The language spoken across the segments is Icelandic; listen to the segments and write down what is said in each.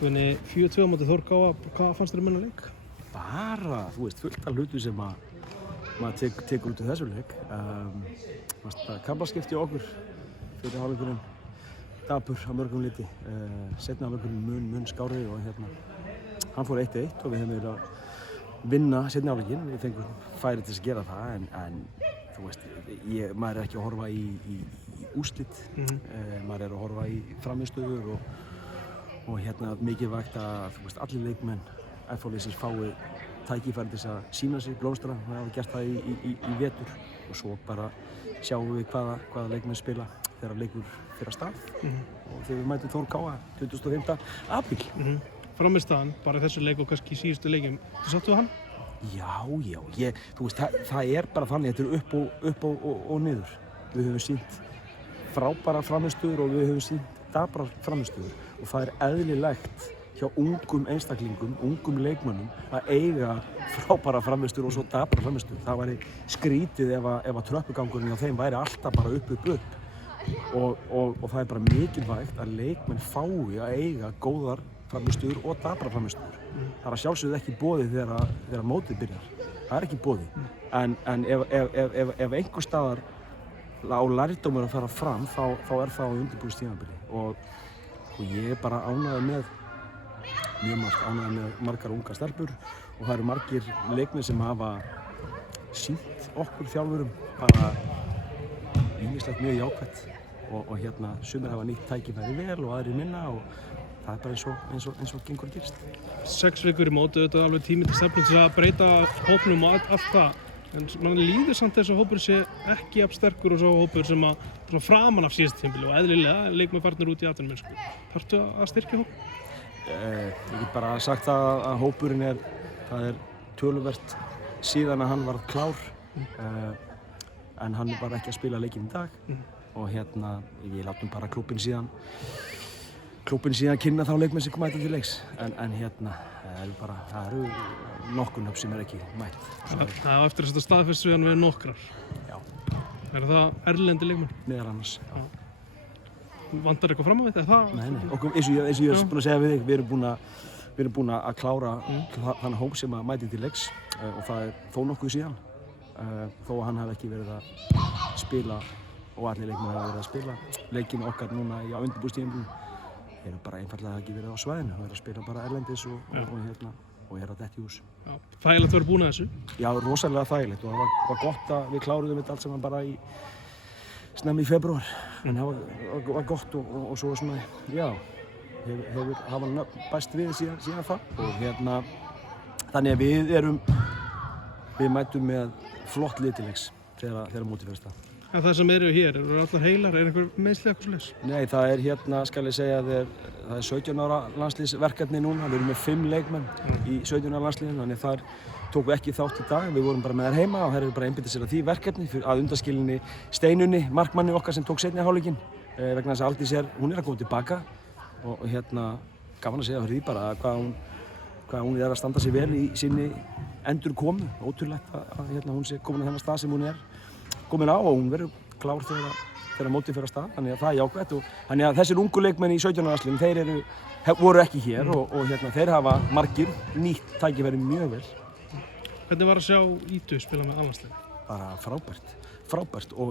Guðni, 4-2 á móti Þór Káa, hvað fannst þér þennan leik? Bara, þú veist, fullt af hlutum sem maður tekur út í þessu leik. Það kaflaskipti okkur fyrir hálfleikurinn dapur á mörgum liti. Seinni hálfleikurinn mun skárri og hann fór 1-1 og við hefum verið að vinna seinni hálfleikinn. Við fengum færi til að gera það en þú veist, maður ekki að horfa í úrslit. Maður að horfa í frammistöður og mikilvægt að þú veist, allir leikmenn FH-liðsins fái tækifæri til að sýna sig, blómstra. Við hafa gert það í vetur og svo bara sjáum við hvaða leikmenn spila þegar leikur fyrir að stað og þegar við mætum Þór Káa 25. apríl. Frammistaðan, bara í þessu leik og kannski í síðustu leikjum. Þú sáttu hann? Já, þú veist, það bara þannig, þetta upp og niður. Við höfum sýnt frábæra frammistöður og við höfum sýnt dabrar frammistöður og það eðlilegt hjá ungum einstaklingum, ungum leikmönnum að eiga frábæra frammistöður og svo dabrar frammistöður. Það væri skrítið ef að tröppugangurinn hjá þeim væri alltaf bara upp. Og það bara mikilvægt að leikmenn fái að eiga góðar frammistöður og dabrar frammistöður. Það að sjálfsögðu ekki boðið þegar mótið byrjar. Það ekki boðið. En ef einhver staðar á lærdómur að fara fram, þá það á undirbúningstímabili og ég bara ánægður með margar ungar stelpur og það eru margir leikmenn sem hafa sýnt okkur þjálfurum bara ýmislegt mjög jákvætt og sumir hafa nýtt tækifæri vel og aðrir minna og það bara eins og gengur að gerist. 6 vikur í móti, þetta alveg tími til stefnu til að breyta hópnum og allt það. En mann líður samt þess að hópur sé ekki jafn sterkur og svo hópur sem svona framan af síðasta tímabili og eðlilega leikmenn farnir út í atvinnumennsku. Þarftu að styrkja hóp? Ég get bara sagt að hópurinn það er töluvert síðan að hann varð klár en hann var ekki að spila leikinn í dag og við látum bara klúbbinn síðan kynna þá leikmenn sem koma til leiks en það eru nokkur nöfn sem ekki mætt. Það á eftir að setja staðfest við hann við nokkrar. Já. Er það erlendi leikmenn? Meðal annars, já. Vantar eitthvað fram á þetta? Nei, eins og ég er búinn að segja við þig, við erum búin að klára þann hóp sem að mæti til leiks og það er þó nokkuð síðan þó að hann hafi ekki verið að spila og allir leikmenn hafa verið að spila leikinn okkar núna á undirbúningstímabilinu eru bara einfaldlega ekki verið á svæðinu og eru að spila bara erlendis og eru að detta í hús. Þægilegt að vera búin að þessu? Já, rosalega þægilegt og það var gott að við kláruðum þetta allt saman bara snemma í febrúar en það var gott og svo svona, já, hafa bæst við síðan það og þannig að við mætum með flott lið til leiks þegar mótið fyrir stað. En það sem eru hér, eru allar heilar? Er einhver meiðsli eitthvað svoleiðis? Nei, það er skal ég segja, það er 17 ára landsliðsverkefni núna. Við erum með 5 leikmenn í 17 ára landsliðinu, þannig þar tókum við ekki þátt í dag. Við vorum bara með þær heima og þær eru bara að einbeita sér að því verkefni að undanskilinni Steinunni, markmanni okkar sem tók seinni hálfleikinn. Vegna þess að Aldís hún er að koma tilbaka og gaman að segja fyrir því bara hvað hún er að standa sig vel í sinni endurkomu. Ótrúlegt að hún sé komin á þennan stað sem hún er komin á og hún verður klár þegar mótið fyrir að stað, þannig að það er jákvætt og þannig að þessir ungu leikmenn í 17 ára landsliðinu, þeir voru ekki hér og þeir hafa margir nýtt tækifæri mjög vel. Hvernig var að sjá Ídu spila með A-landsliðinu? Bara frábært og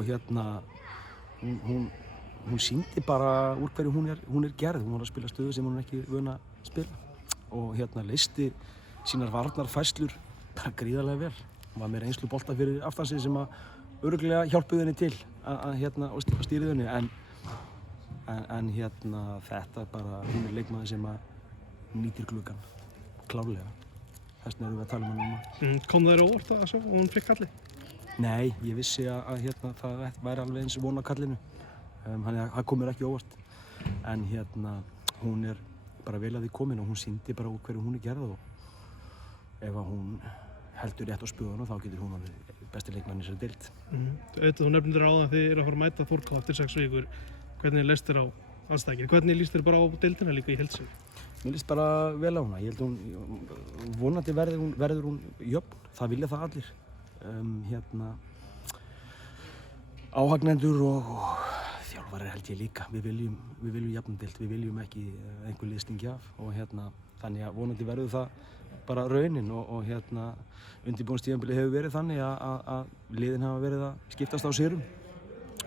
hún sýndi bara úr hverju hún er gerð, hún var að spila stöðu sem hún er ekki vön að spila og leysti sínar varnarfærslur bara gríðarlega vel. Hún var með reynslu bolta fyrir aftansið sem að örugglega hjálpuðu henni til að stýrið henni en þetta bara hún er leikmaður sem að nýtir gluggann klárlega. Þess vegna erum við að tala um hann núna. Kom það þér á óvart að sjá og hún fikk kalli? Nei, ég vissi að það væri alveg eins von á kallinu. Þannig að það kom mér ekki á óvart. En hún er bara vel að því komin og hún sýndi bara úr hverju hún er gerð og ef hún heldur rétt á spöðunum þá getur hún alveg besti leikmann í þessari deild. Þú nefndir áðan að þið eru að fara að mæta Þór Káa eftir 6 vikur. Hvernig leist þér á andstæðinginn? Hvernig líst þér bara á deildina líka í heild sinni? Mér líst bara vel á hana. Ég held hún vonandi verður hún jöfn. Það vilja það allir. Áhagnendur og þjálfari Þjálfarar held ég líka, við viljum jafnadeild, við viljum ekki einhver lið stingi af og þannig að vonandi verður það bara raunin og undirbúningstímabilið hefur verið þannig að liðin hafa verið að skiptast á sigrum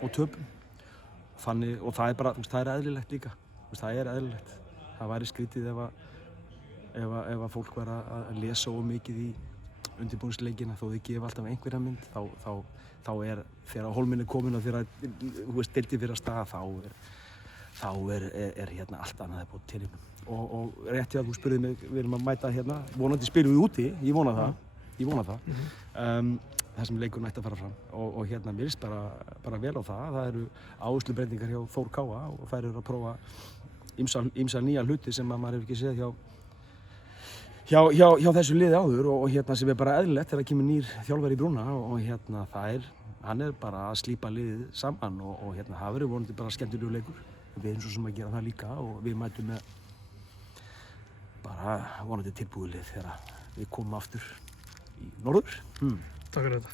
og töpum. Þannig, og það er bara, það er eðlilegt líka, það er eðlilegt. Það væri skrítið ef að fólk væri að lesa of mikið í undirbúningsleikina þó þau gefa alltaf einhverja mynd, þá er þegar hólminn er kominn og þegar deildin fyrir að staða þá er allt annað búið til hérna. Og rétt að þú spurði mig, við erum að mæta hérna, vonandi spilum við úti, ég vona það. Þessum leikurinn ætti að fara fram og mér líst bara vel á það. Það eru áherslubreytingar hjá Þór Káa og þær eru að prófa ýmsa nýja hluti sem maður hefur ekki séð hjá þessu liði áður og sem er bara eðlilegt þegar kemur nýr þjálfari í brúna og hann er bara að slípa liðið saman og það verður vonandi bara skemmtilegur leikur. Við erum svo sem að gera það líka og við mætum með bara vonandi tilbúið lið þegar við komum aftur í norður. Takk fyrir þetta.